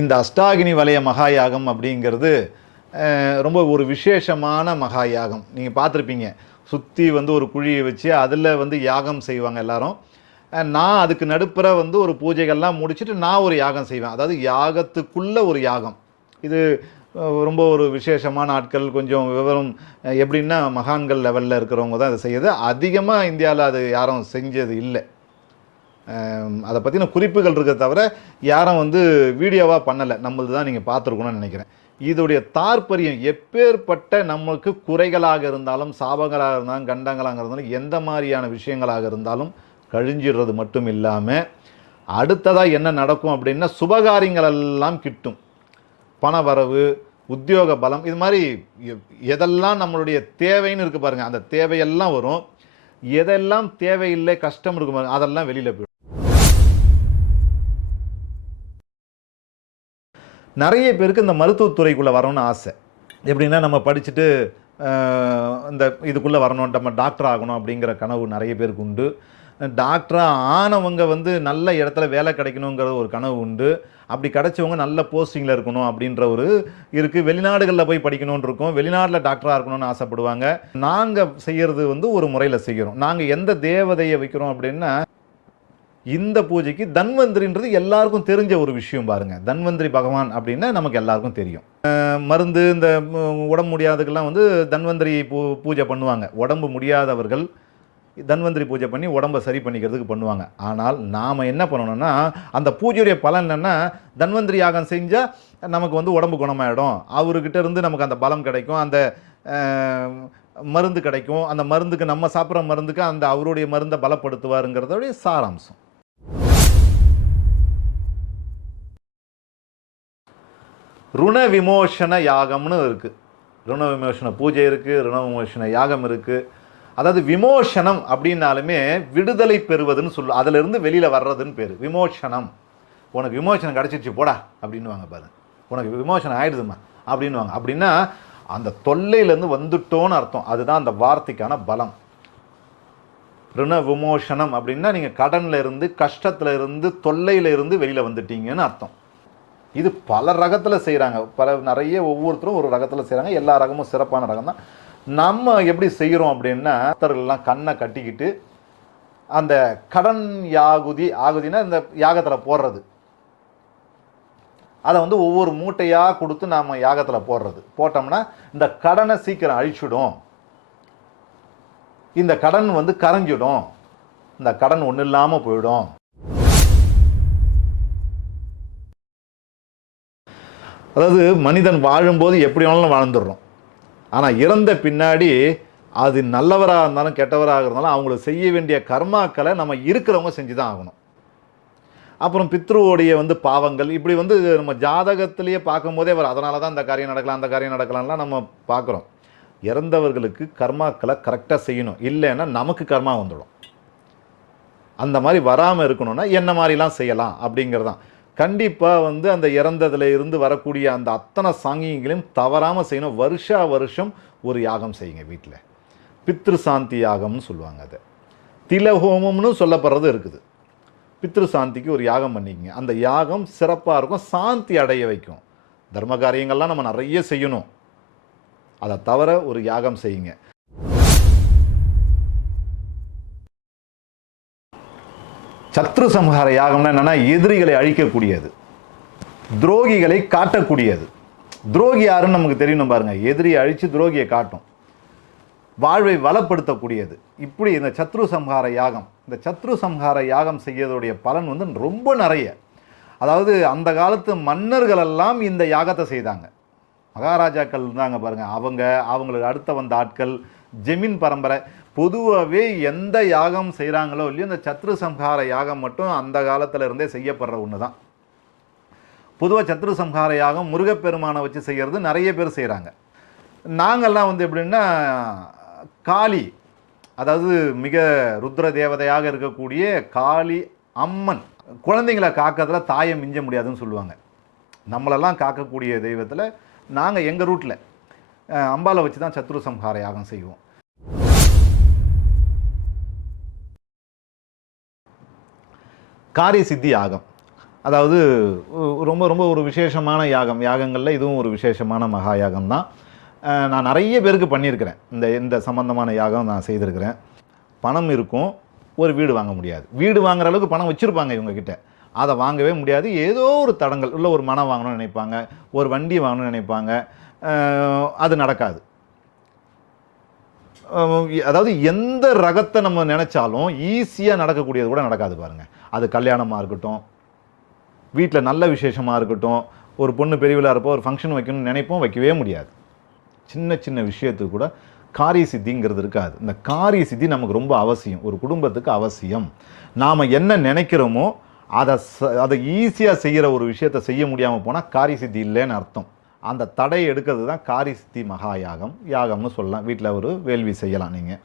இந்த அஷ்டாகினி வலய மகாயாகம் அப்படிங்கிறது ரொம்ப ஒரு விசேஷமான மகாயாகம். நீங்கள் பார்த்துருப்பீங்க. சுற்றி வந்து ஒரு குழியை வச்சு அதில் வந்து யாகம் செய்வாங்க எல்லாரும். நான் அதுக்கு நடுப்புற வந்து ஒரு பூஜைகள்லாம் முடிச்சுட்டு நான் ஒரு யாகம் செய்வேன். அதாவது யாகத்துக்குள்ள ஒரு யாகம். இது ரொம்ப ஒரு விசேஷமான ஆட்கள். கொஞ்சம் விவரம் எப்படின்னா மகான்கள் லெவலில் இருக்கிறவங்க தான் இதை செய்யுது. அதிகமாக இந்தியாவில் அது யாரும் செஞ்சது இல்லை. அதை பற்றின குறிப்புகள் இருக்க தவிர யாரும் வந்து வீடியோவாக பண்ணலை. நம்மளது தான் நீங்கள் பார்த்துருக்கணும்னு நினைக்கிறேன். இதோடைய தாற்பரியம் எப்பேற்பட்ட நமக்கு குறைகளாக இருந்தாலும் சாபங்களாக இருந்தாலும் கண்டங்களாக இருந்தாலும் எந்த மாதிரியான விஷயங்களாக இருந்தாலும் கழிஞ்சிடுறது மட்டும் இல்லாமல் அடுத்ததாக என்ன நடக்கும் அப்படின்னா சுபகாரியங்கள் எல்லாம் கிட்டும் பணவரவு உத்தியோக பலம் இது மாதிரி எ- எதெல்லாம் நம்மளுடைய தேவைன்னு இருக்கு பாருங்கள் அந்த தேவையெல்லாம் வரும். எதெல்லாம் தேவையில்லை கஷ்டம் இருக்கும் அதெல்லாம் வெளியில் போயிடும். நிறைய பேருக்கு இந்த மருத்துவத்துறைக்குள்ளே வரணும்னு ஆசை. எப்படின்னா நம்ம படிச்சுட்டு இந்த இதுக்குள்ளே வரணும் நம்ம டாக்டர் ஆகணும் அப்படிங்கிற கனவு நிறைய பேருக்கு உண்டு. டாக்டராக ஆனவங்க வந்து நல்ல இடத்துல வேலை கிடைக்கணுங்கிற ஒரு கனவு உண்டு. அப்படி கிடைச்சவங்க நல்ல போஸ்டிங்கில் இருக்கணும் அப்படின்ற ஒரு இருக்குது வெளிநாடுகளில் போய் படிக்கணும்னு இருக்கும். வெளிநாட்டில் டாக்டராக இருக்கணும்னு ஆசைப்படுவாங்க. நாங்கள் செய்கிறது வந்து ஒரு முறையில் செய்கிறோம் நாங்கள் எந்த தேவதையை வைக்கிறோம் அப்படின்னா இந்த பூஜைக்கு தன்வந்திரின்றது எல்லாருக்கும் தெரிஞ்ச ஒரு விஷயம் பாருங்கள் தன்வந்திரி பகவான் அப்படின்னா நமக்கு எல்லாருக்கும் தெரியும். மருந்து இந்த உடம்பு முடியாததுக்கெல்லாம் வந்து தன்வந்திரி பூ பூஜை பண்ணுவாங்க. உடம்பு முடியாதவர்கள் தன்வந்திரி பூஜை பண்ணி உடம்பை சரி பண்ணிக்கிறதுக்கு பண்ணுவாங்க. ஆனால் நாம் என்ன பண்ணணும்னா அந்த பூஜையுடைய பலன் என்னென்னா தன்வந்திரி யாகம் செஞ்சால் நமக்கு வந்து உடம்பு குணமாயிடும். அவர்கிட்ட இருந்து நமக்கு அந்த பலம் கிடைக்கும். அந்த மருந்து கிடைக்கும். அந்த மருந்துக்கு நம்ம சாப்பிட்ற மருந்துக்கு அந்த அவருடைய மருந்தை பலப்படுத்துவாருங்கிறதோடைய சாராம்சம். ருண விமோசன யாகம்னு இருக்குது ருண விமோசன பூஜை இருக்குது ருண விமோசன யாகம் இருக்குது அதாவது விமோசனம் அப்படின்னாலுமே விடுதலை பெறுவதுன்னு சொல்லு அதிலிருந்து வெளியில் வர்றதுன்னு பேர். விமோசனம். உனக்கு விமோசனம் கிடச்சிருச்சு போடா அப்படின்னுவாங்க பாரு. உனக்கு விமோசனம் ஆயிடுதுமா அப்படின்னுவாங்க. அப்படின்னா அந்த தொல்லையிலேருந்து வந்துட்டோன்னு அர்த்தம். அதுதான் அந்த வார்த்தைக்கான பலம். ருண விமோசனம் அப்படின்னா நீங்கள் கடனில் இருந்து கஷ்டத்தில் இருந்து தொல்லையிலிருந்து வெளியில் வந்துட்டீங்கன்னு அர்த்தம். இது பல ரகத்தில் செய்கிறாங்க பல நிறைய ஒவ்வொருத்தரும் ஒரு ரகத்தில் செய்கிறாங்க எல்லா ரகமும் சிறப்பான ரகம் தான். நம்ம எப்படி செய்கிறோம் அப்படின்னா பக்தர்கள்லாம் கண்ணை கட்டிக்கிட்டு அந்த கடன் யாகுதி ஆகுதினா இந்த யாகத்தில் போடுறது. அதை வந்து ஒவ்வொரு மூட்டையாக கொடுத்து நாம் யாகத்தில் போடுறது. போட்டோம்னா இந்த கடனை சீக்கிரம் அழிச்சிடும். இந்த கடன் வந்து கரைஞ்சிடும். இந்த கடன் ஒன்றும் இல்லாமல் போயிடும். அதாவது மனிதன் வாழும்போது எப்படி வேணாலும் வாழ்ந்துடுறோம். ஆனால் இறந்த பின்னாடி அது நல்லவராக இருந்தாலும் கெட்டவராக இருந்தாலும் அவங்களுக்கு செய்ய வேண்டிய கர்மாக்களை நம்ம இருக்கிறவங்க செஞ்சு தான் ஆகணும். அப்புறம் பித்ருவோடைய வந்து பாவங்கள் இப்படி வந்து நம்ம ஜாதகத்திலேயே பார்க்கும்போதே அவர் அதனால தான் இந்த காரியம் நடக்கலாம் அந்த காரியம் நடக்கலாம்லாம் நம்ம பார்க்குறோம். இறந்தவர்களுக்கு கர்மாக்களை கரெக்டாக செய்யணும். இல்லைன்னா நமக்கு கர்மா வந்துடும். அந்த மாதிரி வராமல் இருக்கணும்னா என்ன மாதிரிலாம் செய்யலாம் அப்படிங்கிறது தான் கண்டிப்பாக வந்து அந்த இறந்ததில் இருந்து வரக்கூடிய அந்த அத்தனை சாங்கியங்களையும் தவறாமல் செய்யணும். வருஷா வருஷம் ஒரு யாகம் செய்யுங்க வீட்டில் பித்ரு சாந்தி யாகம்னு சொல்லுவாங்க அதை. திலஹோமம்னு சொல்லப்படுறது இருக்குது. பித்ரு சாந்திக்கு ஒரு யாகம் பண்ணிக்கங்க. அந்த யாகம் சிறப்பாக இருக்கும். சாந்தி அடைய வைக்கும். தர்ம காரியங்கள்லாம் நம்ம நிறைய செய்யணும். அதை தவிர ஒரு யாகம் செய்யுங்க. சத்ரு சம்ஹார யாகம்னா என்னென்னா எதிரிகளை அழிக்கக்கூடியது. துரோகிகளை காட்டக்கூடியது. துரோகி யாருன்னு நமக்கு தெரியணும் பாருங்கள் எதிரியை அழித்து துரோகியை காட்டும். வாழ்வை வளப்படுத்தக்கூடியது. இப்படி இந்த சத்ரு சம்ஹார யாகம் இந்த சத்ரு சம்ஹார யாகம் செய்யறதுடைய பலன் வந்து ரொம்ப நிறைய. அதாவது அந்த காலத்து மன்னர்கள் எல்லாம் இந்த யாகத்தை செய்தாங்க. மகாராஜாக்கள் இருந்தாங்க பாருங்கள் அவங்க அவங்களுக்கு அடுத்த வந்த ஆட்கள் ஜெமின் பரம்பரை. பொதுவாகவே எந்த யாகம் செய்கிறாங்களோ இல்லையோ இந்த சத்ரு சம்ஹார யாகம் மட்டும் அந்த காலத்தில் இருந்தே செய்யப்படுற ஒன்று தான் பொதுவாக சத்ரு சம்ஹார யாகம் முருகப்பெருமானை வச்சு செய்கிறது நிறைய பேர் செய்கிறாங்க நாங்கள்லாம் வந்து எப்படின்னா காளி அதாவது மிக ருத்ர தேவதையாக இருக்கக்கூடிய காளி அம்மன் குழந்தைங்களை காக்கிறதுல தாயை மிஞ்ச முடியாதுன்னு சொல்லுவாங்க. நம்மளெல்லாம் காக்கக்கூடிய தெய்வத்தில் நாங்கள் எங்கள் ரூட்டில் அம்பாலை வச்சு தான் சத்ரு சம்ஹார யாகம் செய்வோம். காரிய சித்தி யாகம். அதாவது ரொம்ப ரொம்ப ஒரு விசேஷமான யாகம். யாகங்களில் இதுவும் ஒரு விசேஷமான மகா யாகம் தான் நான் நிறைய பேருக்கு பண்ணியிருக்கிறேன். இந்த இந்த சம்மந்தமான யாகம் நான் செய்திருக்கிறேன். பணம் இருக்கும் ஒரு வீடு வாங்க முடியாது. வீடு வாங்குற அளவுக்கு பணம் வச்சுருப்பாங்க இவங்கக்கிட்ட அதை வாங்கவே முடியாது. ஏதோ ஒரு தடங்கள் இல்லை ஒரு மனம் வாங்கணும்னு நினைப்பாங்க ஒரு வண்டி வாங்கணும்னு நினைப்பாங்க. அது நடக்காது. அதாவது எந்த ரகத்தை நம்ம நினச்சாலும் ஈஸியாக நடக்கக்கூடியது கூட நடக்காது பாருங்கள் அது கல்யாணமாக இருக்கட்டும் வீட்டில் நல்ல விசேஷமாக இருக்கட்டும் ஒரு பொண்ணு பெரியவிழா இருப்போ ஒரு ஃபங்க்ஷன் வைக்கணும்னு நினைப்போம் வைக்கவே முடியாது. சின்ன சின்ன விஷயத்துக்கு கூட காரிய சித்திங்கிறது இருக்காது. இந்த காரிய சித்தி நமக்கு ரொம்ப அவசியம். ஒரு குடும்பத்துக்கு அவசியம். நாம் என்ன நினைக்கிறோமோ அதை ச அதை ஈஸியாக செய்கிற ஒரு விஷயத்தை செய்ய முடியாமல் போனால் காரிய சித்தி இல்லைன்னு அர்த்தம். அந்த தடை எடுக்கிறது தான் காரிய சித்தி மகா யாகம் யாகம்னு சொல்லலாம். வீட்டில் ஒரு வேள்வி செய்யலாம் நீங்கள்